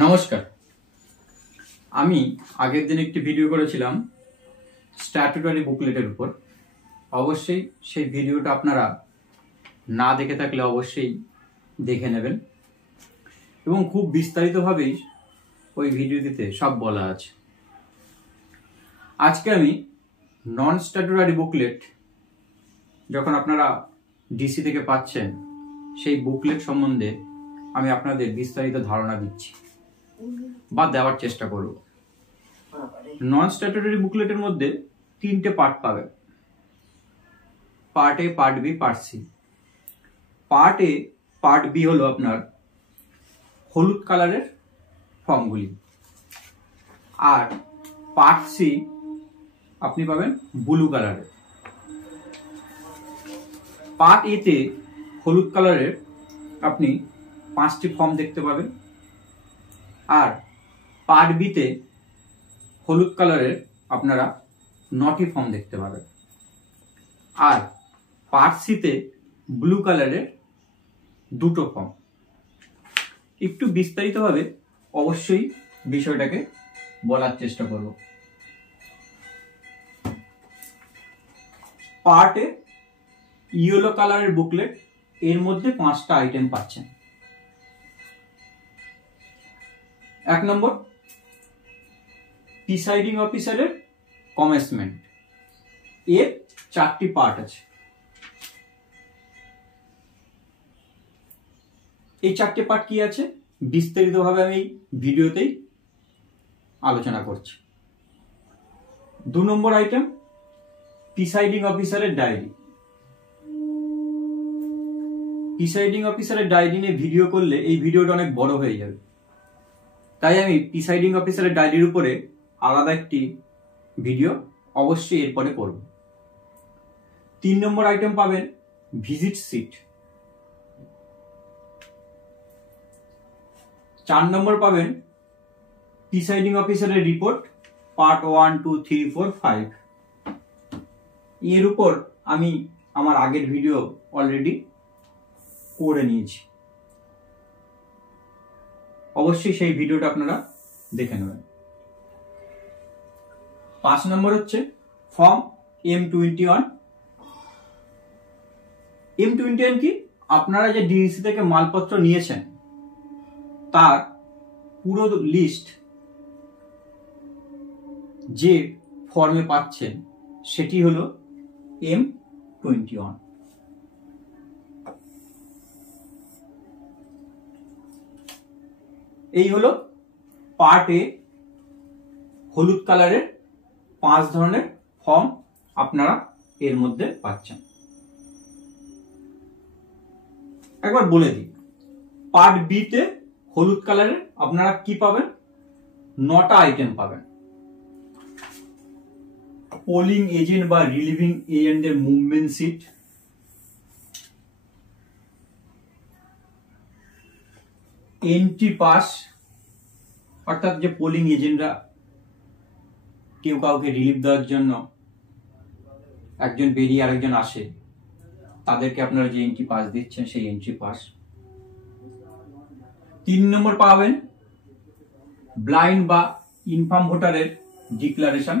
নমস্কার। আমি আগের দিন একটি ভিডিও করেছিলাম স্ট্যাটুটরি বুকলেটের উপর। অবশ্যই সেই ভিডিওটা আপনারা না দেখে থাকলে অবশ্যই দেখে নেবেন এবং খুব বিস্তারিতভাবেই ওই ভিডিওটিতে সব বলা আছে। আজকে আমি নন স্ট্যাটুটরি বুকলেট যখন আপনারা ডিসি থেকে পাচ্ছেন সেই বুকলেট সম্বন্ধে আমি আপনাদের বিস্তারিত ধারণা দিচ্ছি বা দেওয়ার চেষ্টা করব। নন স্ট্যাটুটরি বুকলেটের মধ্যে তিনটে পার্ট পাবেন, part A, part B, part C. Part A, part B হলো আপনার হলুদ কালারের ফর্মগুলি, আর পার্ট সি আপনি পাবেন ব্লু কালারের। পার্ট এ তে হলুদ কালারের আপনি 5টি ফর্ম দেখতে পাবেন, আর পার্ট বি তে হলুদ কালারের আপনারা 9টি ফর্ম দেখতে পাবেন, আর পার্ট সি তে ব্লু কালারের 2টো ফর্ম। একটু বিস্তারিতভাবে অবশ্যই বিষয়টাকে বলার চেষ্টা করব। পার্ট এ ইয়েলো কালারের বুকলেট, এর মধ্যে 5টা আইটেম পাচ্ছেন। 1 নম্বর, প্রিসাইডিং অফিসারের কমেন্সমেন্ট, এর 4টি পার্ট আছে। এই 4টে পার্ট কি আছে বিস্তারিতভাবে আমি ভিডিওতেই আলোচনা করছি। 2 নম্বর আইটেম, প্রিসাইডিং অফিসারের ডায়েরি। প্রিসাইডিং অফিসারের ডায়েরি নিয়ে ভিডিও করলে এই ভিডিওটা অনেক বড় হয়ে যাবে, তাই আমি প্রিসাইডিং অফিসারের ডায়েরির উপরে আলাদা একটি ভিডিও অবশ্যই এরপরে করব। 3 নম্বর আইটেম পাবেন ভিজিট সিট। 4 নম্বর পাবেন প্রিসাইডিং অফিসারের রিপোর্ট পার্ট 1, 2, 3, 4, 5। এর উপর আমি আমার আগের ভিডিও অলরেডি করে নিয়েছি, অবশ্যই সেই ভিডিওটা আপনারা দেখে নেবেন। 5 নম্বর হচ্ছে ফর্ম M21। M21 কি? আপনারা যে ডিসি থেকে মালপত্র নিয়েছেন তার পুরো লিস্ট যে ফর্মে পাচ্ছেন সেটি হলো M21। এই হলো পার্ট এ হলুদ কালারের 5 ধরনের ফর্ম আপনারা এর মধ্যে পাচ্ছেন। একবার বলে দিই, পার্ট বি তে হলুদ কালারের আপনারা কি পাবেন? 9টা আইটেম পাবেন। পোলিং এজেন্ট বা রিলিভিং এজেন্টের মুভমেন্ট সিট, এন্ট্রি পাস, অর্থাৎ যে পোলিং এজেন্টরা কেউ কাউকে রিলিভ দেওয়ার জন্য একজন বেরিয়ে আরেকজন আসে, তাদেরকে আপনারা যে এন্ট্রি পাস দিচ্ছেন সেই এন্ট্রি পাস। 3 নম্বর পাবেন ব্লাইন্ড বা ইনফার্ম ভোটারের ডিক্লারেশন।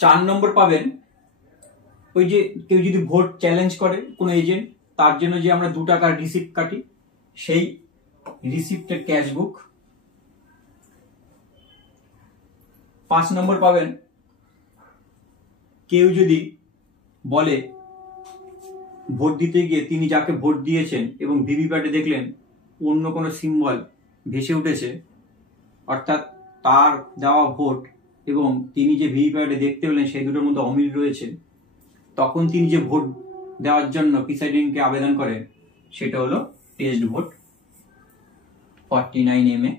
4 নম্বর পাবেন ওই যে কেউ যদি ভোট চ্যালেঞ্জ করে কোন এজেন্ট, তার জন্য যে আমরা 2 টাকার রিসিপ্ট কাটি, সেই রিসিপ্টের ক্যাশ বুক। 5 নম্বর পাবেন কেউ যদি বলে ভোট দিতে গিয়ে তিনি যাকে ভোট দিয়েছেন এবং ভিভিপ্যাটে দেখলেন অন্য কোনো সিম্বল ভেসে উঠেছে, অর্থাৎ তার দেওয়া ভোট এবং তিনি যে ভিভিপ্যাটে দেখতে পেলেন সেই দুটোর মধ্যে অমিল রয়েছে, তখন তিনি যে ভোট দেওয়ার জন্য প্রিসাইডিংকে আবেদন করেন সেটা হলো টেস্ট ভোট 49MA।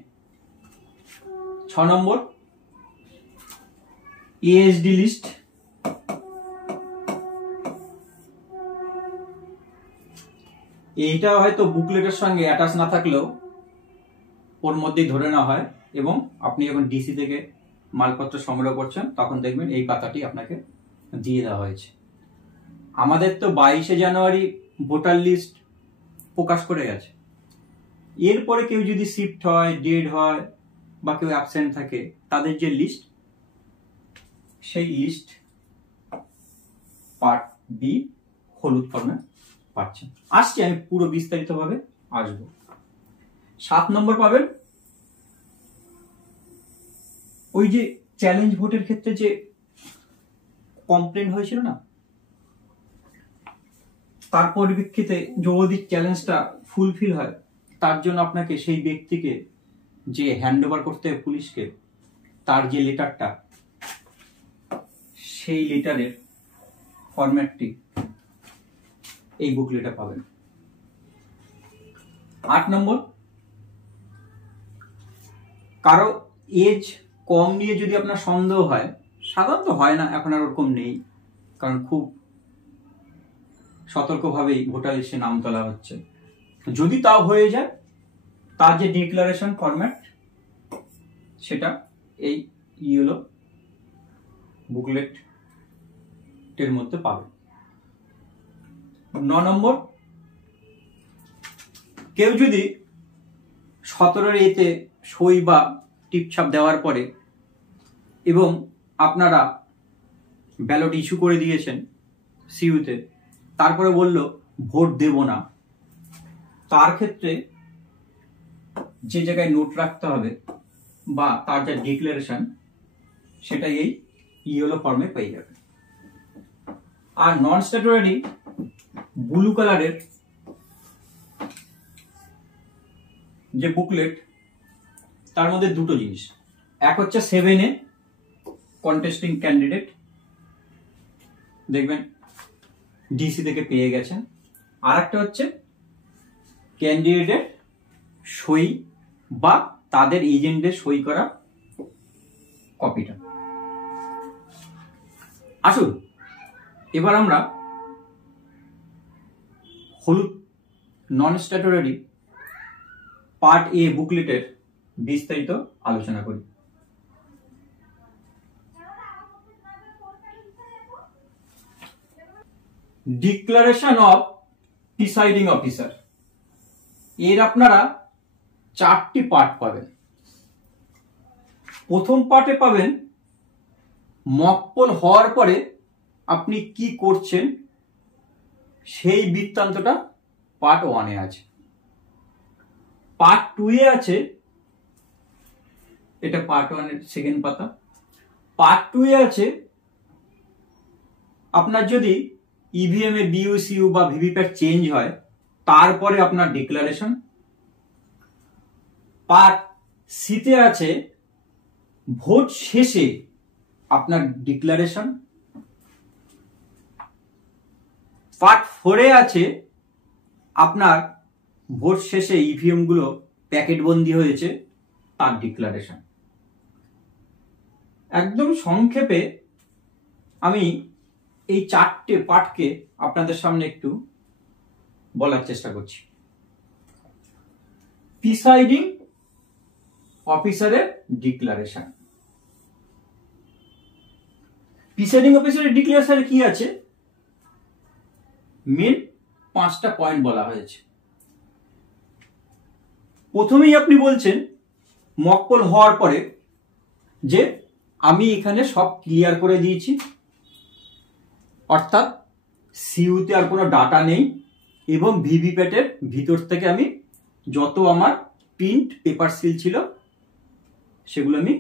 6 নম্বর এএসডি লিস্ট। এইটা হয়তো বুকলেটের সঙ্গে অ্যাটাচ না থাকলেও ওর মধ্যেই ধরে নেওয়া হয়, এবং আপনি যখন ডিসি থেকে মালপত্র সংগ্রহ করছেন তখন দেখবেন এই পাতাটি আপনাকে দিয়ে দেওয়া হয়েছে। আমাদের তো 22শে জানুয়ারি ভোটার লিস্ট প্রকাশ করে গেছে, এরপরে কেউ যদি শিফট হয়, ডেড হয় বা কেউ অ্যাবসেন্ট থাকে, তাদের যে লিস্ট, সেই লিস্ট পার্ট বি হলুদ ফর্মে পাচ্ছেন। আসছি, আমি পুরো বিস্তারিতভাবে আসবো। 7 নম্বর পাবেন ওই যে চ্যালেঞ্জ ভোটের ক্ষেত্রে যে কমপ্লেন হয়েছিল না, তার পরিপ্রেক্ষিতে যদি চ্যালেঞ্জটা ফুলফিল হয়, তার জন্য আপনাকে সেই ব্যক্তিকে যে হ্যান্ড ওভার করতে হবে পুলিশকে, তার যে লেটারটা, সেই লেটারের ফরম্যাটটি এই বুকলেটে পাবেন। 8 নম্বর, কারো এজ কম নিয়ে যদি আপনার সন্দেহ হয়, সাধারণত হয় না, এখন আর ওরকম নেই, কারণ খুব সতর্কভাবেই ভোটার লিস্টে নাম তোলা হচ্ছে। যদি তাও হয়ে যায়, তার যে ডিক্লারেশন ফরম্যাট, সেটা এই ইয়েলো বুকলেটের মধ্যে পাবেন। 9 নম্বর, কেউ যদি 17 এতে সই বা টিপছাপ দেওয়ার পরে এবং আপনারা ব্যালট ইস্যু করে দিয়েছেন সিইউতে, তারপরে বলল ভোট দেব না, তার ক্ষেত্রে যে জায়গায় নোট রাখতে হবে বা তার যা ডিক্লারেশন, সেটা এই ইয়েলো ফর্মে পেয়ে যাবে। আর নন স্ট্যাটুটরি ব্লু কালারের যে বুকলেট, তার মধ্যে দুটো জিনিস, এক হচ্ছে 7A কন্টেস্টিং ক্যান্ডিডেট, দেখবেন ডিসি থেকে পেয়ে গেছেন, আর একটা হচ্ছে ক্যান্ডিডেটের সই বা তাদের এজেন্টের সই করা কপিটা। আসুন এবার আমরা হলুদ নন স্ট্যাটুটরি পার্ট এ বুকলেটের বিস্তারিত আলোচনা করি। ডিক্লারেশন অফ প্রিসাইডিং অফিসার, এর আপনারা 4টি পার্ট পাবেন। প্রথম পার্টে পাবেন মকপোল হওয়ার পরে আপনি কি করছেন, সেই বৃত্তান্তটা পার্ট 1-এ আছে। পার্ট 2-এ আছে, এটা পার্ট 1-এর সেকেন্ড পাতা। পার্ট 2-এ আছে আপনার যদি ইভিএম এ বিইউসিইউ বা ভিভিপ্যাট চেঞ্জ হয়, তারপরে আপনার ডিক্লারেশন। পার্ট সিতে আছে ভোট শেষে আপনার ডিক্লারেশন। পার্ট 4-এ আছে আপনার ভোট শেষে ইভিএম গুলো প্যাকেট বন্দি হয়েছে, তার ডিক্লারেশন। একদম সংক্ষেপে আমি এই 4টে পার্টকে আপনাদের সামনে একটু বলার চেষ্টা করছি। প্রিসাইডিং অফিসারের ডিক্লারেশন। প্রিসাইডিং অফিসারের ডিক্লারেশনে কি আছে, মেন 5টা পয়েন্ট বলা হয়েছে। প্রথমেই আপনি বলছেন মকপোল হওয়ার পরে যে আমি এখানে সব ক্লিয়ার করে দিয়েছি, অর্থাৎ সিইউতে আর কোনো ডাটা নেই এবং ভিভিপ্যাটের ভিতর থেকে আমি যত আমার প্রিন্ট পেপার সিল ছিল সেগুলো আমি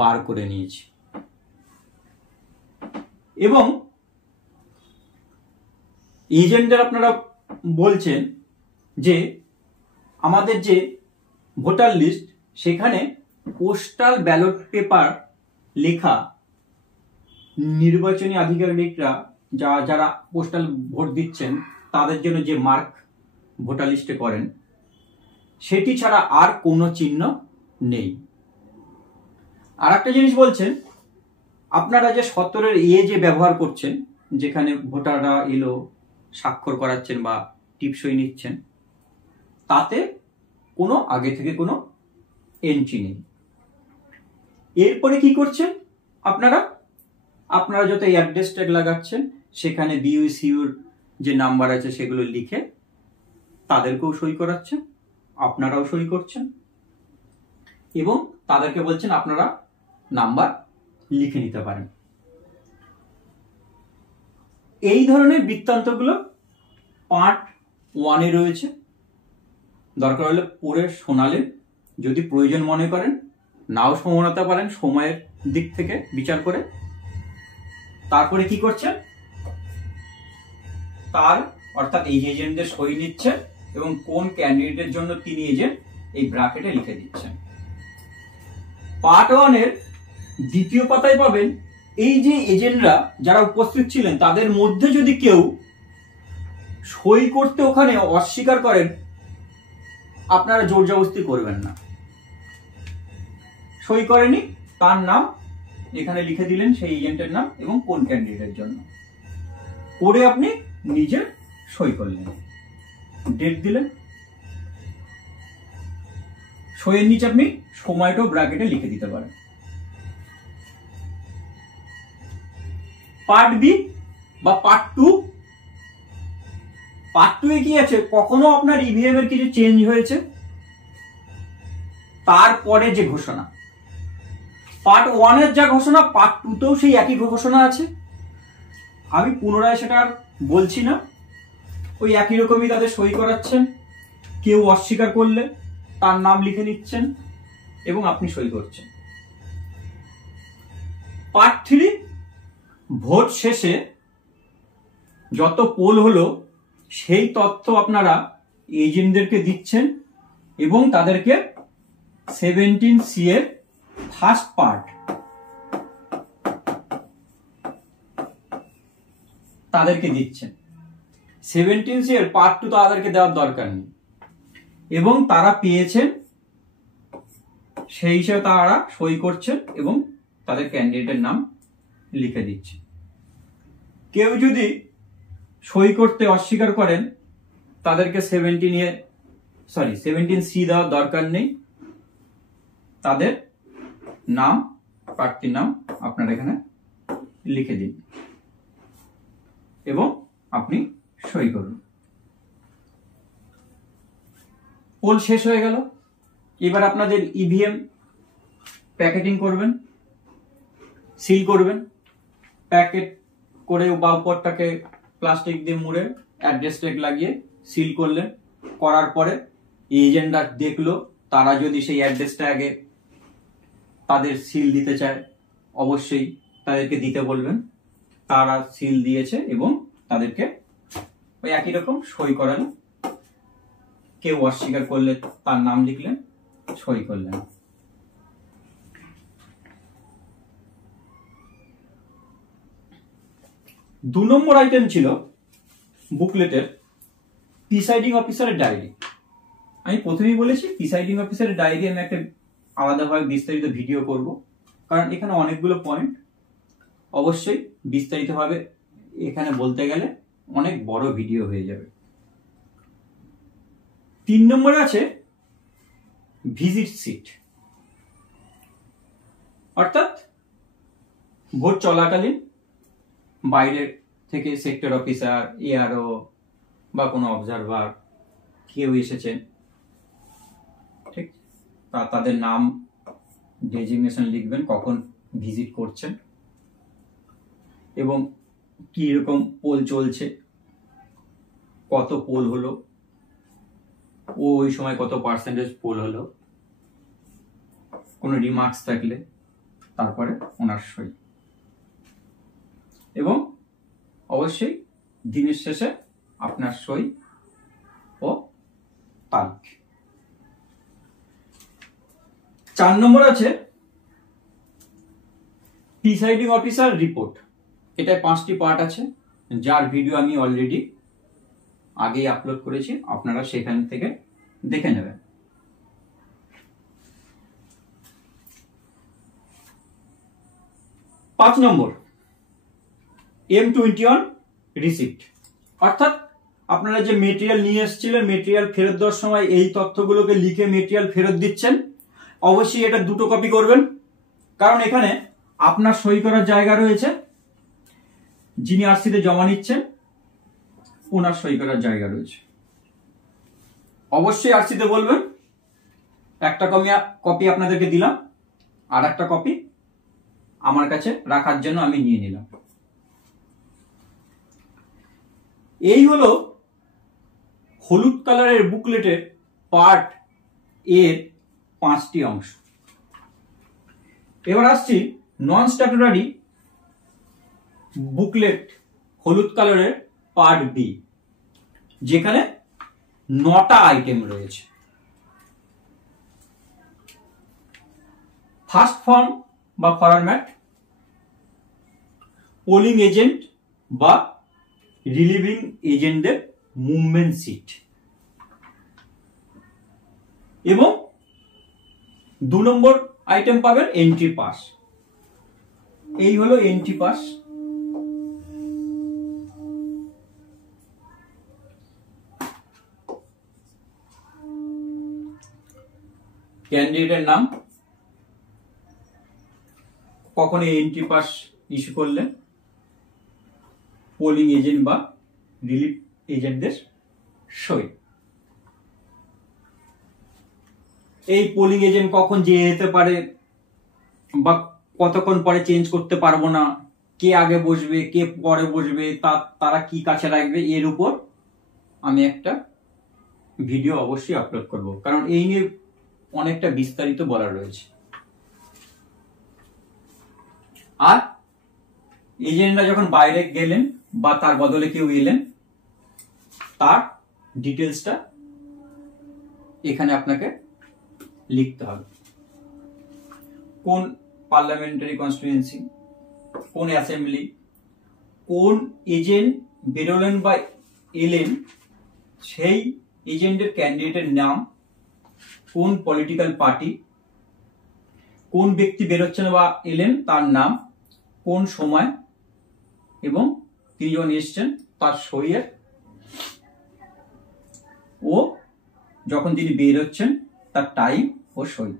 বার করে নিয়েছি। এবং এজেন্টদের আপনারা বলছেন যে আমাদের যে ভোটার লিস্ট, সেখানে পোস্টাল ব্যালট পেপার লেখা নির্বাচনী আধিকারিকরা যারা পোস্টাল ভোট দিচ্ছেন, তাদের জন্য যে মার্ক ভোটার লিস্টে করেন, সেটি ছাড়া আর কোনো চিহ্ন নেই। আর একটা জিনিস বলছেন, আপনারা যে 17-এ যে ব্যবহার করছেন, যেখানে ভোটাররা এলো স্বাক্ষর করাচ্ছেন বা টিপসই নিচ্ছেন, তাতে কোনো আগে থেকে কোনো এন্ট্রি নেই। এরপরে কি করছেন আপনারা যত অ্যাড্রেস ট্যাগ লাগাচ্ছেন, সেখানে বিইউসিইউর যে নাম্বার আছে সেগুলো লিখে তাদেরকেও সই করাচ্ছেন আপনারাও সই করছেন এবং তাদেরকে বলছেন আপনারা নাম্বার লিখে নিতে পারেন। এই ধরনের বৃত্তান্তগুলো পার্ট 1-এ রয়েছে, দরকার হলে পড়ে শোনালেন, যদি প্রয়োজন মনে করেন নাও শোনাতে পারেন সময়ের দিক থেকে বিচার করে। তারপরে কি করছেন, তার অর্থাৎ এই এজেন্টদের সই নিচ্ছেন এবং কোন ক্যান্ডিডেটের জন্য তিনি এজেন্ট এই ব্র্যাকেটে লিখে দিচ্ছেন। পার্ট 1-এর দ্বিতীয় পাতায় পাবেন এই যে এজেন্টরা যারা উপস্থিত ছিলেন তাদের মধ্যে যদি কেউ সই করতে ওখানে অস্বীকার করেন, আপনারা জোর জবরদস্তি করবেন না। সই করেনি, তার নাম এখানে লিখে দিলেন, সেই এজেন্টের নাম এবং কোন ক্যান্ডিডেটের জন্য, করে আপনি নিজে সই করলেন, ডেট দিলেন, সইয়ের নিচে আপনি সময়টাও ব্র্যাকেটে লিখে দিতে পারেন। পার্ট বি বা পার্ট 2, পার্ট 2-এ কি আছে, কখনো আপনার ইভিএম এর কিছু চেঞ্জ হয়েছে, তারপরে যে ঘোষণা, পার্ট 1-এর যা ঘোষণা পার্ট 2-তেও সেই একই ঘোষণা আছে। আমি পুনরায় সেটা আর বলছি না, ওই একই রকমই তাদের সই করাচ্ছেন, কেউ অস্বীকার করলে তার নাম লিখে নিচ্ছেন এবং আপনি সই করছেন। পার্ট 3, ভোট শেষে যত পোল হলো সেই তথ্য আপনারা এজেন্টদেরকে দিচ্ছেন এবং তাদেরকে 17C এর ফার্স্ট পার্ট তাদেরকে দিচ্ছেন। 17C এর পার্ট 2 তাদেরকে দেওয়ার দরকার নেই এবং তারা পেয়েছেন সেই হিসেবে তারা সই করছেন এবং তাদের ক্যান্ডিডেটের নাম লিখে দিচ্ছেন। কেউ যদি সই করতে অস্বীকার করেন তাদেরকে 17C দেওয়ার দরকার নেই, তাদের নাম, প্রার্থীর নাম আপনার এখানে লিখে দিন এবং আপনি সই করুন। পোল শেষ হয়ে গেল, এবার আপনাদের ইভিএম প্যাকেটিং করবেন, সিল করবেন, প্যাকেট করে বা উপরটাকে প্লাস্টিক দিয়ে মুড়ে অ্যাড্রেস ট্যাগ লাগিয়ে সিল করলেন। করার পরে এজেন্টরা দেখলো, তারা যদি সেই অ্যাড্রেস ট্যাগে তাদের সিল দিতে চায় অবশ্যই তাদেরকে দিতে বলবেন, তারা সিল দিয়েছে এবং তাদেরকে ওই একই রকম সই করালেন, কেউ অস্বীকার করলে তার নাম লিখলেন, সই করলেন। 2 নম্বর আইটেম ছিল বুকলেটের প্রিসাইডিং অফিসারের ডায়েরি। আমি প্রথমেই বলেছি প্রিসাইডিং অফিসারের ডায়েরি আমি একটা আলাদাভাবে বিস্তারিত ভিডিও করব, কারণ এখানে অনেকগুলো পয়েন্ট অবশ্যই বিস্তারিতভাবে এখানে বলতে গেলে অনেক বড় ভিডিও হয়ে যাবে। 3 নম্বরে আছে ভিজিট সিট, অর্থাৎ ভোট চলাকালীন বাইরে থেকে সেক্টর অফিসার, এআরও বা কোনো অবজারভার কেউ এসেছেন, ঠিক, তাদের নাম ডেজিগনেশন লিখবেন, কখন ভিজিট করছেন এবং কি রকম পোল চলছে, কত পোল হলো, ওই সময় কত পার্সেন্টেজ পোল হলো, কোনো রিমার্কস থাকলে তারপরে ওনার সই এবং অবশ্যই দিনের শেষে আপনার সই ও তারিখ। 4 নম্বর আছে প্রিসাইডিং অফিসার রিপোর্ট। এটা 5টি পার্ট আছে, যার ভিডিও আমি অলরেডি আগেই আপলোড করেছি, আপনারা সেখান থেকে দেখে নেবেন। 5 নম্বর M21 রিসিপ্ট, অর্থাৎ আপনারা যে মেটেরিয়াল নিয়ে এসেছিলেন, মেটেরিয়াল ফেরত দেওয়ার সময় এই তথ্যগুলোকে লিখে মেটেরিয়াল ফেরত দিচ্ছেন, অবশ্যই এটা 2টো কপি করবেন, কারণ এখানে আপনার সই করার জায়গা রয়েছে, যিনি আরসিতে জমা নিচ্ছেন ওনার সই করার জায়গা রয়েছে। অবশ্যই আরসিতে বলবেন একটা কপি আপনাদেরকে দিলাম, আর একটা কপি আমার কাছে রাখার জন্য আমি নিয়ে নিলাম। এই হলো হলুদ কালারের বুকলেটের পার্ট এর 5টি অংশ। এবার আসছি নন স্ট্যাটুটারি বুকলেট হলুদ কালারের পার্ট বি, যেখানে 9টা আইটেম রয়েছে। ফার্স্ট ফর্ম বা ফরম্যাট, পোলিং এজেন্ট বা রিলিভিং এজেন্টদের মুভমেন্ট সিট, এবং 2 নম্বর আইটেম পাবেন এন্ট্রি পাস। এই হলো এন্ট্রি পাস। ক্যান্ডিডেটের নাম, কখন এন্ট্রি পাস ইস্যু করলেন, পোলিং এজেন্ট বা রিলিভ এজেন্টদের সই। এই পোলিং এজেন্ট কখন যেতে পারে বা কতক্ষণ পরে চেঞ্জ করতে পারবো না, কে আগে বসবে কে পরে বসবে, তারা কি কাছে রাখবে, এর উপর আমি একটা ভিডিও অবশ্যই আপলোড করব, কারণ এই নিয়ে অনেকটা বিস্তারিত বলা রয়েছে। আর এজেন্টরা যখন বাইরে গেলেন বা তার বদলে কেউ এলেন, তার ডিটেলসটা এখানে আপনাকে লিখতে হবে। কোন পার্লামেন্টারি কনস্টিটিউয়েন্সি, কোন অ্যাসেম্বলি, কোন এজেন্ট বেরোলেন বা এলেন সেই এজেন্টের ক্যান্ডিডেটের নাম, কোন পলিটিক্যাল পার্টি, কোন ব্যক্তি বেরোচ্ছেন বা এলেন তার নাম, কোন সময়, এবং তিনি যখন এসছেন তার সইয়ের, ও যখন তিনি বেরোচ্ছেন তার টাইম ও সই।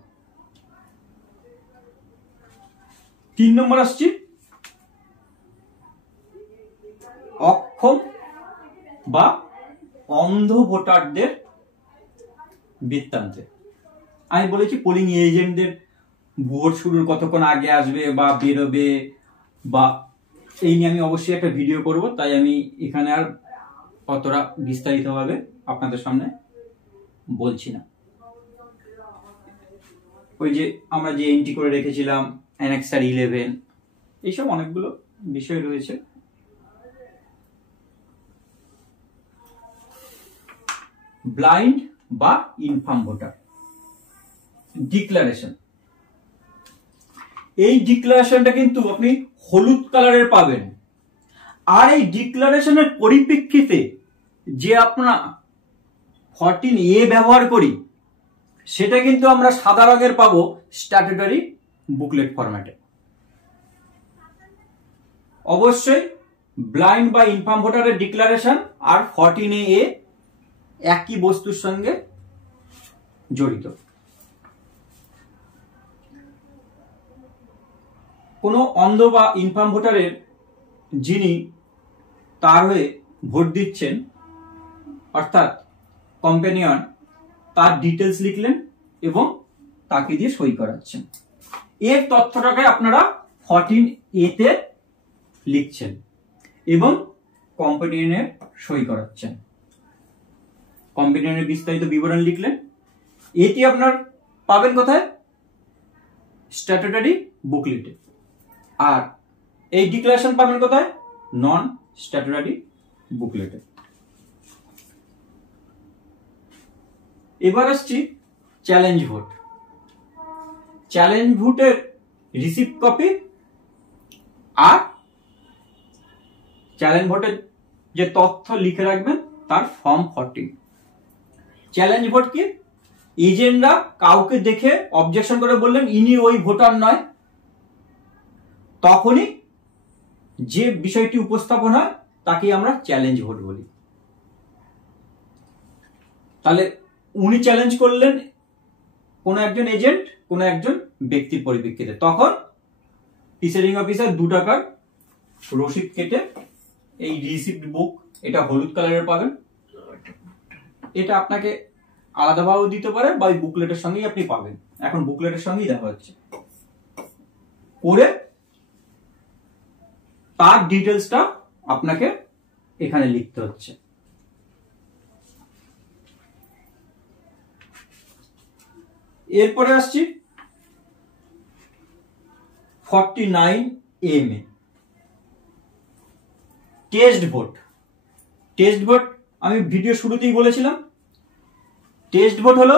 3 নম্বর আসছে অক্ষম বা অন্ধ ভোটারদের বৃত্তান্তে। আমি বলেছি পোলিং এজেন্টদের ভোট শুরুর কতক্ষণ আগে আসবে বা বেরোবে, বা এই নিয়ে আমি অবশ্যই একটা ভিডিও করব, তাই আমি এখানে আর অতটা বিস্তারিতভাবে আপনাদের সামনে বলছি না। ওই যে আমরা যে এন্ট্রি করে রেখেছিলাম অ্যানেক্সার 11, এইসব অনেকগুলো বিষয় রয়েছে। ব্লাইন্ড বা ইনফার্ম ভোটার ডিক্লারেশন, এই ডিক্লারেশনটা কিন্তু আপনি হলুদ কালারের পাবেন। আর এই ডিক্লারেশনের পরিপ্রেক্ষিতে যে আমরা 14A ব্যবহার করি, সেটা কিন্তু আমরা সাদা রঙের পাবো স্ট্যাটুটরি বুকলেট ফরম্যাটে। অবশ্যই ব্লাইন্ড বা ইনফার্ম ভোটারের ডিক্লারেশন আর 14A একই বস্তুর সঙ্গে জড়িত। কোনো অন্ধ বা ইনফার্ম ভোটারের যিনি তার হয়ে ভোট দিচ্ছেন, অর্থাৎ কম্পেনিয়ন, তার ডিটেলস লিখলেন এবং তাকে দিয়ে সই করাচ্ছেন। এর তথ্যটাকে আপনারা 14A তে লিখছেন এবং কম্পেনিয়নের সই করাচ্ছেন। কম্পেনিয়নের বিস্তারিত বিবরণ লিখলেন। এটি আপনার পাবেন কোথায়? স্ট্যাটুটরি বুকলেটে। আর এই ডিক্লারেশন পাবেন কোথায়? নন স্ট্যাটুটরি বুকলেটে। এবার আসছি চ্যালেঞ্জ ভোট। চ্যালেঞ্জ ভোটের রিসিপ্ট কপি আর চ্যালেঞ্জ ভোটের যে তথ্য লিখে রাখবেন তার ফর্ম 14। চ্যালেঞ্জ ভোট কি? এজেন্টরা কাউকে দেখে অবজেকশন করে বললেন ইনি ওই ভোটার নয়, তখনই যে বিষয়টি উপস্থাপন হয় তাকে আমরা চ্যালেঞ্জ ভোট বলি। তাহলে উনি চ্যালেঞ্জ করলেন কোন একজন এজেন্ট কোন একজন ব্যক্তির পরিপ্রেক্ষিতে, তখন প্রিসাইডিং অফিসার 2 টাকার রসিদ কেটে এই রিসিপ্ট বুক, এটা হলুদ কালারের পাবেন, এটা আপনাকে আলাদাভাবেও দিতে পারে বা ওই বুকলেটের সঙ্গেই আপনি পাবেন। এখন বুকলেটের সঙ্গেই দেখা হচ্ছে করে তার ডিটেলসটা আপনাকে এখানে লিখতে হচ্ছে। এরপরে আসছি 49M এ টেস্ট ভোট। টেস্ট ভোট আমি ভিডিও শুরুতেই বলেছিলাম, টেস্ট ভোট হলো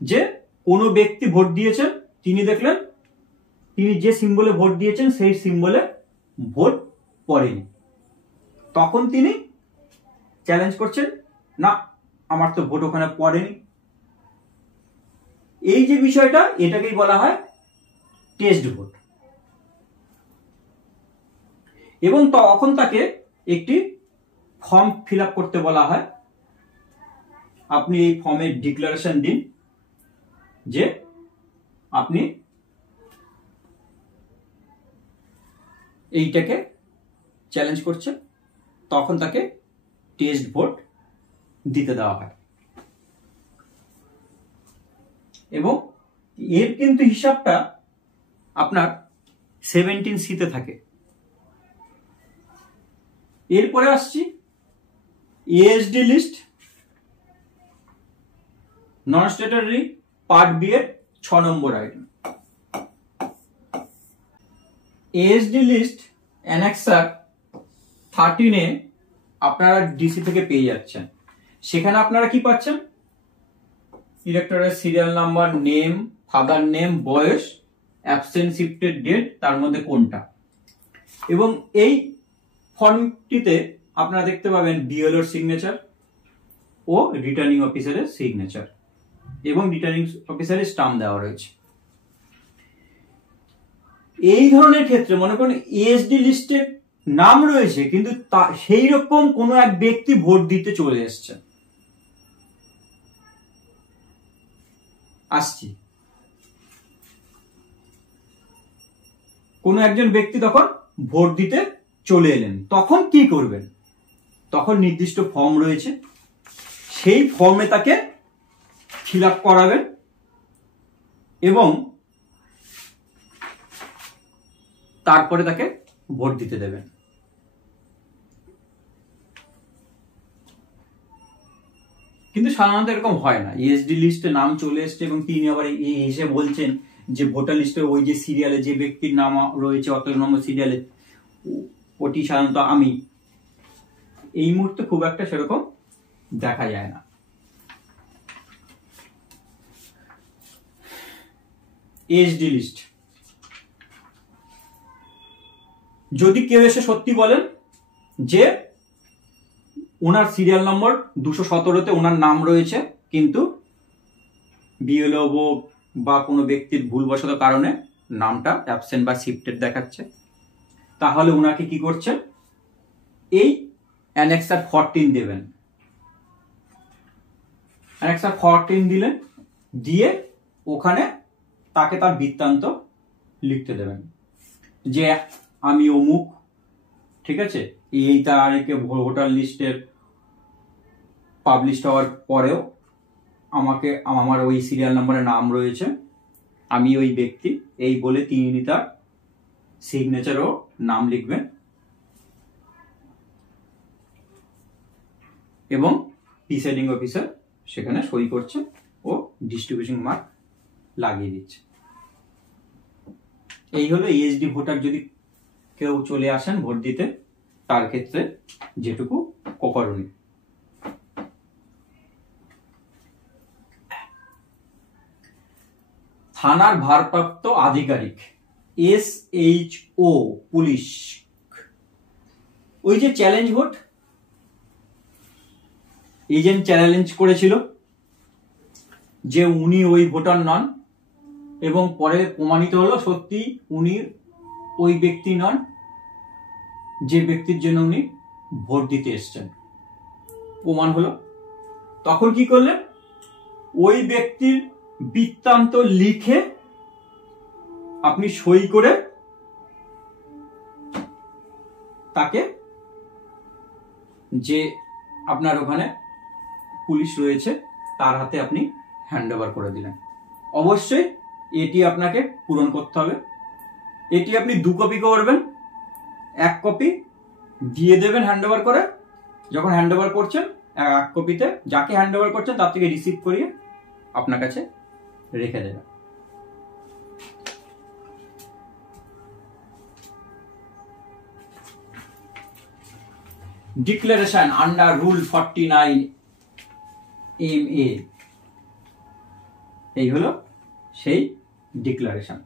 যে কোনো ব্যক্তি ভোট দিয়েছেন, তিনি দেখলেন তিনি যে সিম্বলে ভোট দিয়েছেন সেই সিম্বলে ভোট পড়েনি, তখন তিনি চ্যালেঞ্জ করছেন না আমার তো ভোট ওখানে পড়েনি। এই যে বিষয়টা, এটাকেই বলা হয় টেস্ট ভোট। এবং তখন তাকে একটি ফর্ম ফিল আপ করতে বলা হয়। আপনি এই ফর্মের ডিক্লারেশন দিন যে আপনি এইটাকে চ্যালেঞ্জ করছেন, তখন তাকে টেস্ট ভোট দিতে দেওয়া হয়। এবং এর কিন্তু হিসাবটা আপনার 17C তে থাকে। এরপরে আসছি এএসডি লিস্ট নন স্ট্যাটুটরি পার্ট বি এর 6 নম্বর আইটেম। এএসডি লিস্ট অ্যানেক্সার 13 আপনারা ডিসি থেকে পেয়ে যাচ্ছেন। সেখানে আপনারা কি পাচ্ছেন? ইলেক্টরের serial number, name, father name, বয়স, অ্যাবসেন্ট শিফটেড ডেট, তার মধ্যে কোনটা। এবং এই ফর্মটিতে আপনারা দেখতে পাবেন বিএলওর সিগনেচার ও রিটার্নিং অফিসারের সিগনেচার এবং রিটার্নিং অফিসারের স্টাম্প দেওয়া রয়েছে। এই ধরনের ক্ষেত্রে মনে করুন এএসডি লিস্টে নাম রয়েছে কিন্তু সেই রকম কোনো এক ব্যক্তি ভোট দিতে চলে এসছে। আসছি, কোনো একজন ব্যক্তি তখন ভোট দিতে চলে এলেন, তখন কি করবেন? তখন নির্দিষ্ট ফর্ম রয়েছে, সেই ফর্মে তাকে ফিল আপ করাবেন এবং তারপরে তাকে ভোট দিতে দেবেন। কিন্তু সাধারণত এরকম হয় না। এএসডি লিস্টে নাম চলে এসছে এবং তিনি আবার এসে বলছেন যে ভোটার লিস্টে ওই যে সিরিয়ালে যে ব্যক্তির নাম রয়েছে অত নম্বর সিরিয়ালে, ওটি সাধারণত আমি। এই মুহূর্তে খুব একটা সেরকম দেখা যায় না। এএসডি লিস্ট যদি কেউ এসে সত্যি বলেন যে ওনার সিরিয়াল নম্বর 217-তে ওনার নাম রয়েছে কিন্তু বিএলও বা কোনো ব্যক্তির ভুলবশত কারণে নামটা অ্যাবসেন্ট বা শিফটেড দেখাচ্ছে, তাহলে ওনাকে কি করছেন? এই অ্যানেক্সার 14 দেবেন। অ্যানেক্সার 14 দিলেন, দিয়ে ওখানে তাকে তার বৃত্তান্ত লিখতে দেবেন যে আমি অমুক, ঠিক আছে, এই তারিখে ভোটার লিস্টের পাবলিশ হওয়ার পরেও আমাকে আমার ওই সিরিয়াল নাম্বারে নাম রয়েছে, আমি ওই ব্যক্তি, এই বলে তিনি তার সিগনেচার ও নাম লিখবেন এবং প্রিসাইডিং অফিসার সেখানে সই করছে ও ডিস্ট্রিবিউশন মার্ক লাগিয়ে দিচ্ছে। এই হলো এএসডি ভোটার যদি কেউ চলে আসেন ভোট দিতে, তার ক্ষেত্রে যেটুকু করণীয়। থানার ভারপ্রাপ্ত আধিকারিক SHO পুলিশ, ওই যে চ্যালেঞ্জ ভোট এজেন্ট চ্যালেঞ্জ করেছিল যে উনি ওই ভোটার নন এবং পরে প্রমাণিত হলো সত্যি উনি ওই ব্যক্তি নন যে ব্যক্তির জন্য উনি ভোট দিতে এসছেন, প্রমাণ হলো। তখন কি করলেন? ওই ব্যক্তির বৃত্তান্ত লিখে আপনি সই করে তাকে, যে আপনার ওখানে পুলিশ রয়েছে তার হাতে আপনি হ্যান্ড ওভার করে দিলেন। অবশ্যই এটি আপনাকে পূরণ করতে হবে। এটি আপনি 2 কপি করবেন, 1 কপি দিয়ে দেবেন হ্যান্ড ওভার করে। যখন হ্যান্ড ওভার করছেন 1 কপিতে যাকে হ্যান্ড ওভার করছেন তার থেকে রিসিভ করিয়ে আপনার কাছে রেখে দেবেন। ডিক্লারেশন আন্ডার রুল 49 MA, এই হলো সেই ডিক্লারেশন।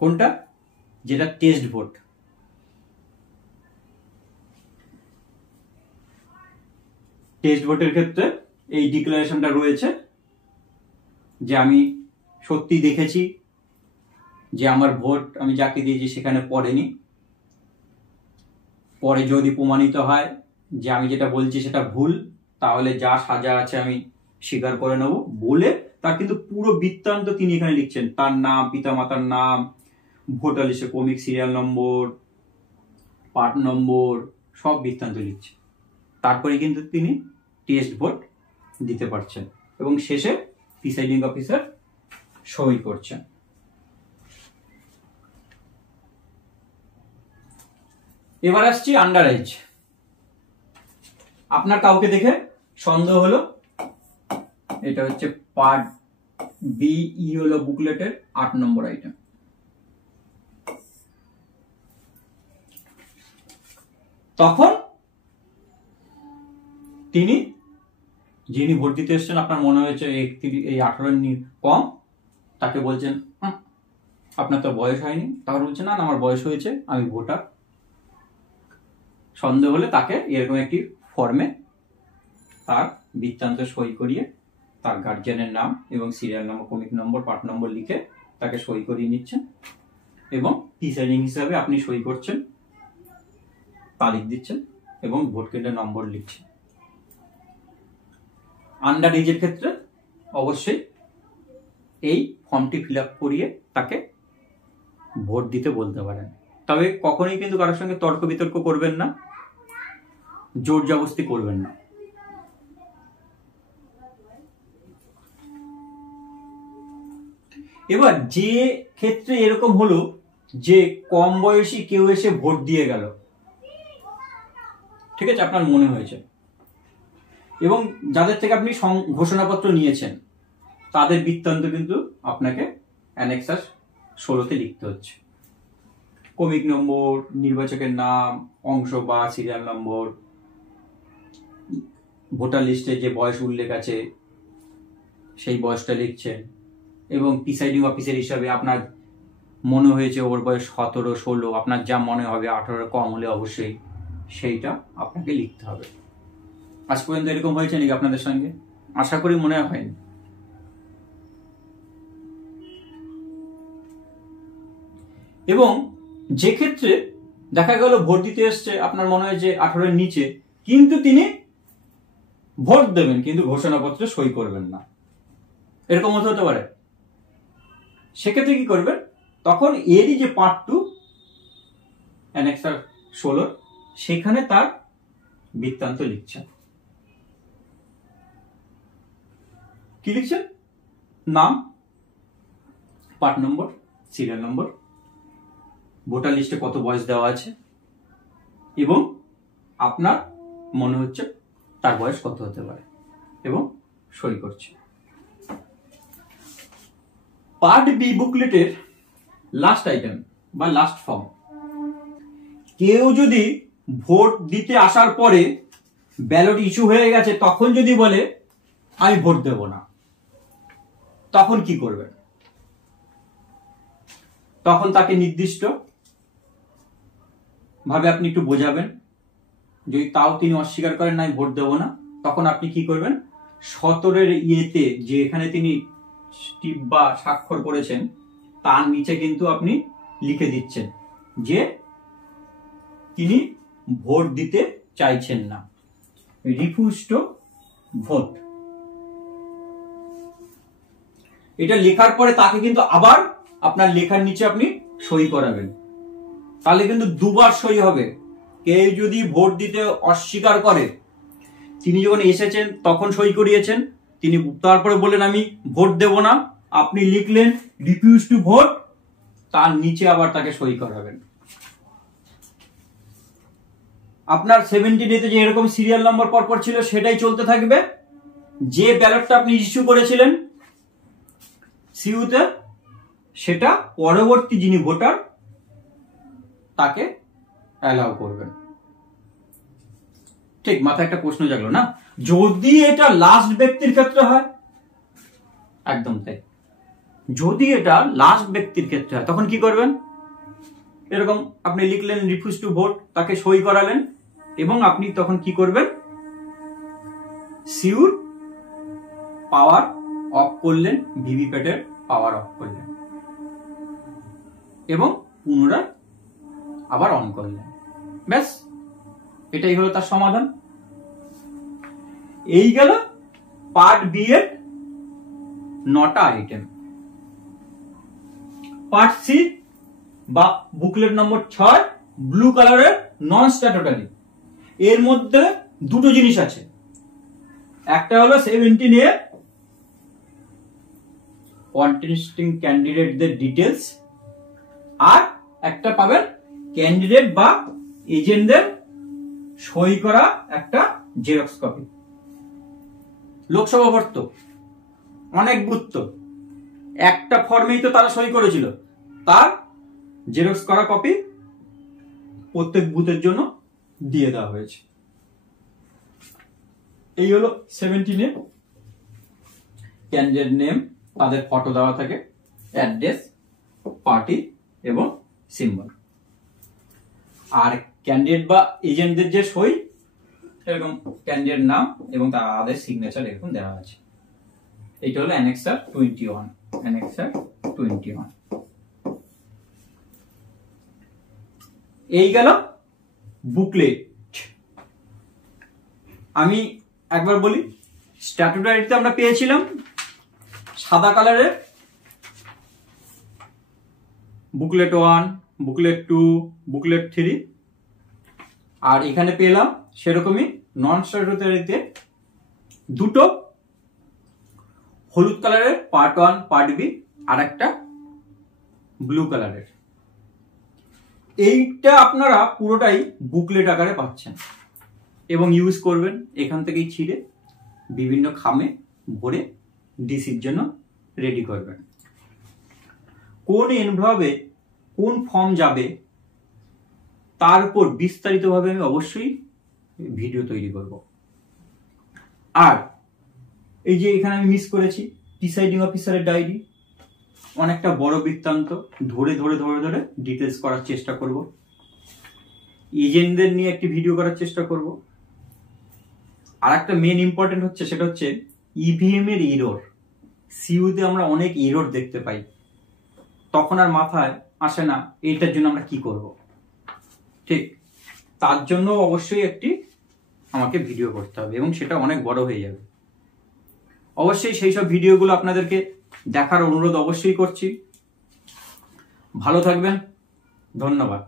কোনটা? যেটা টেস্ট ভোট। টেস্ট ভোটের ক্ষেত্রে এই ডিক্লারেশনটা রয়েছে যে আমি সত্যি দেখেছি যে আমার ভোট আমি যাকে দিয়েছি সেখানে পড়েনি। পরে যদি প্রমাণিত হয় যে আমি যেটা বলছি সেটা ভুল, তাহলে যা সাজা আছে আমি স্বীকার করে নেব বলে তার কিন্তু পুরো বৃত্তান্ত তিনি এখানে লিখছেন। তার নাম, পিতামাতার নাম, ভোটার লিস্টে ক্রমিক সিরিয়াল নম্বর, পার্ট নম্বর, সব বৃত্তান্ত লিখছেন। তারপরে কিন্তু তিনি টেস্ট ভোট দিতে পারছেন এবং শেষে প্রিসাইডিং অফিসার সই করছেন। এবার আসছি আন্ডার এজ। আপনার কাউকে দেখে সন্দেহ হলো, এটা হচ্ছে পার্ট বি ই হলো বুকলেটের 8 নম্বর আইটেম। তখন তিনি যিনি ভোট দিতে এসছেন আপনার মনে হয়েছে এই 18 কম, তাকে বলছেন আপনার তো বয়স হয়নি। তাহলে বলছেন না আমার বয়স হয়েছে, আমি ভোটার। সন্দেহ হলে তাকে এরকম একটি ফর্মে তার বৃত্তান্ত সই করিয়ে তার গার্জিয়ানের নাম এবং সিরিয়াল নম্বর, ক্রমিক নম্বর, পার্ট নম্বর লিখে তাকে সই করিয়ে নিচ্ছেন এবং প্রিসাইডিং হিসাবে আপনি সই করছেন, তারিখ দিচ্ছেন এবং ভোট কেন্দ্রের নম্বর লিখছেন। আন্ডার এজের ক্ষেত্রে অবশ্যই এই ফর্মটি ফিল আপ করিয়ে তাকে ভোট দিতে বলতে পারেন। তবে কখনোই কিন্তু কারোর সঙ্গে তর্ক বিতর্ক করবেন না, জোর জবরদস্তি করবেন না। এবার যে ক্ষেত্রে এরকম হলো যে কম বয়সী কেউ এসে ভোট দিয়ে গেল, ঠিক আছে, আপনার মনে হয়েছে এবং যাদের থেকে আপনি ঘোষণাপত্র নিয়েছেন তাদের বৃত্তান্ত কিন্তু আপনাকে অ্যানেক্সার 16-তে লিখতে হচ্ছে। ক্রমিক নম্বর, নির্বাচকের নাম, অংশ বা সিরিয়াল নম্বর, ভোটার লিস্টে যে বয়স উল্লেখ আছে সেই বয়সটা লিখছেন এবং প্রিসাইডিং অফিসার হিসাবে আপনার মনে হয়েছে ওর বয়স 17, 16, আপনার যা মনে হবে 18 কম হলে অবশ্যই সেইটা আপনাকে লিখতে হবে। আজ পর্যন্ত এরকম হয়েছে নাকি আপনাদের সঙ্গে? আশা করি মনে হয়নি। এবং যে ক্ষেত্রে দেখা গেল ভোট দিতে এসছে আপনার মনে হয়েছে 18-এর নিচে, কিন্তু তিনি ভোট দেবেন কিন্তু ঘোষণাপত্রে সই করবেন না, এরকম হতে পারে। সেক্ষেত্রে কি করবেন? তখন এরই যে পার্ট 2 অ্যানেক্সার 16 সেখানে তার বৃত্তান্ত লিখছেন। কি লিখছেন? নাম, part number, serial number, voter লিস্টে কত বয়স দেওয়া আছে এবং আপনার মনে হচ্ছে তার বয়স কত হতে পারে এবং সই করছে। পার্ট বি বুকলেটের লাস্ট আইটেম বা লাস্ট ফর্ম। কেউ যদি ভোট দিতে আসার পরে ব্যালট ইস্যু হয়ে গেছে তখন যদি বলে আমি ভোট দেব না, তখন কি করবেন? তখন তাকে নির্দিষ্ট ভাবে আপনি একটু বোঝাবেন। যদি তাও তিনি অস্বীকার করেন না আমি ভোট দেব না, তখন আপনি কি করবেন? 17-এর ইয়েতে যে এখানে তিনি টিপ বা স্বাক্ষর করেছেন তার নিচে কিন্তু আপনি লিখে দিচ্ছেন যে তিনি ভোট দিতে চাইছেন না, রিফিউজ টু ভোট। এটা লেখার পরে তাকে কিন্তু আবার আপনার লেখার নিচে আপনি সই করাবেন, তাহলে কিন্তু 2বার সই হবে। কেউ যদি ভোট দিতে অস্বীকার করে তিনি যখন এসেছেন তখন সই করিয়েছেন, তিনি তারপরে বললেন আমি ভোট দেব না, আপনি লিখলেন রিফিউজ টু ভোট, তার নিচে আবার তাকে সই করাবেন। আপনার 17A যে এরকম সিরিয়াল নাম্বার পরপর ছিল সেটাই চলতে থাকবে। যে ব্যালটটা আপনি ইস্যু করেছিলেন সিইউতে, সেটা পরবর্তী যিনি ভোটার তাকে অ্যালাউ করবেন। ঠিক মাথায় একটা প্রশ্ন জাগলো না, যদি এটা লাস্ট ব্যক্তির ক্ষেত্রে হয়? একদম তাই। যদি এটা লাস্ট ব্যক্তির ক্ষেত্রে হয় তখন কি করবেন? এরকম আপনি লিখলেন রিফিউজ টু ভোট, তাকে সই করালেন, এবং আপনি তখন কি করবেন? সিইউর পাওয়ার অফ করলেন, ভিভিপ্যাটের পাওয়ার অফ করলেন এবং পুনরায় আবার অন করলেন। ব্যাস, এটাই হলো তার সমাধান। এই গেল পার্ট বি এর 9টা আইটেম। পার্ট সি বা বুকলেট নম্বর 6 ব্লু কালারের নন স্ট্যাটুটরি, এর মধ্যে দুটো জিনিস আছে। একটা হলো 17A কন্টেস্টিং ক্যান্ডিডেটদের ডিটেলস, আর একটা পাবেন ক্যান্ডিডেট বা এজেন্টদের সই করা একটা জেরক্স কপি। লোকসভা ভোট তো অনেক বুথ, তো একটা ফর্মেই তো তারা সই করেছিল, তার জেরক্স করা কপি প্রত্যেক বুথের জন্য দিয়ে দেওয়া হয়েছে। এই হলো 17A। ক্যান্ডিডেট নেম, তাদের ফটো দেওয়া থাকে, অ্যাড্রেস, পার্টি এবং সিম্বল। আর ক্যান্ডিডেট বা এজেন্টদের যে সই, এরকম ক্যান্ডিডেট নাম এবং তাদের সিগনেচার এরকম দেওয়া আছে। এইটা হলো অ্যানেক্সার 21। অ্যানেক্সার 21। এই গেল বুকলেট। আমি একবার বলি, স্ট্যাটুটারিতে আমরা পেয়েছিলাম সাদা কালারের বুকলেট 1, বুকলেট 2, বুকলেট 3, আর এখানে পেলাম সেরকমই নন স্ট্যাটুটারিতে দুটো হলুদ কালারের পার্ট 1 পার্ট বি, আর একটা ব্লু কালারের। এইটা আপনারা পুরোটাই বুকলেট আকারে পাচ্ছেন এবং ইউজ করবেন। এখান থেকেই ছিঁড়ে বিভিন্ন খামে ভরে ডিসির জন্য রেডি করবেন। কোন এনভলভে কোন ফর্ম যাবে তার উপর বিস্তারিতভাবে আমি অবশ্যই ভিডিও তৈরি করব। আর এই যে এখানে আমি মিস করেছি প্রিসাইডিং অফিসারের ডায়েরি, অনেকটা বড় বৃত্তান্ত, ধরে ধরে ধরে ধরে ডিটেলস করার চেষ্টা করব। এজেন্টদের নিয়ে একটি ভিডিও করার চেষ্টা করব। আর একটা মেন ইম্পর্টেন্ট হচ্ছে, সেটা হচ্ছে ইভিএম এর এরর। সিইউতে আমরা অনেক এরর দেখতে পাই, তখন আর মাথায় আসে না এইটার জন্য আমরা কি করব। ঠিক তার জন্য অবশ্যই একটি আমাকে ভিডিও করতে হবে এবং সেটা অনেক বড় হয়ে যাবে। অবশ্যই সেই সব ভিডিওগুলো আপনাদেরকে দেখার অনুরোধ অবশ্যই করছি। ভালো থাকবেন, ধন্যবাদ।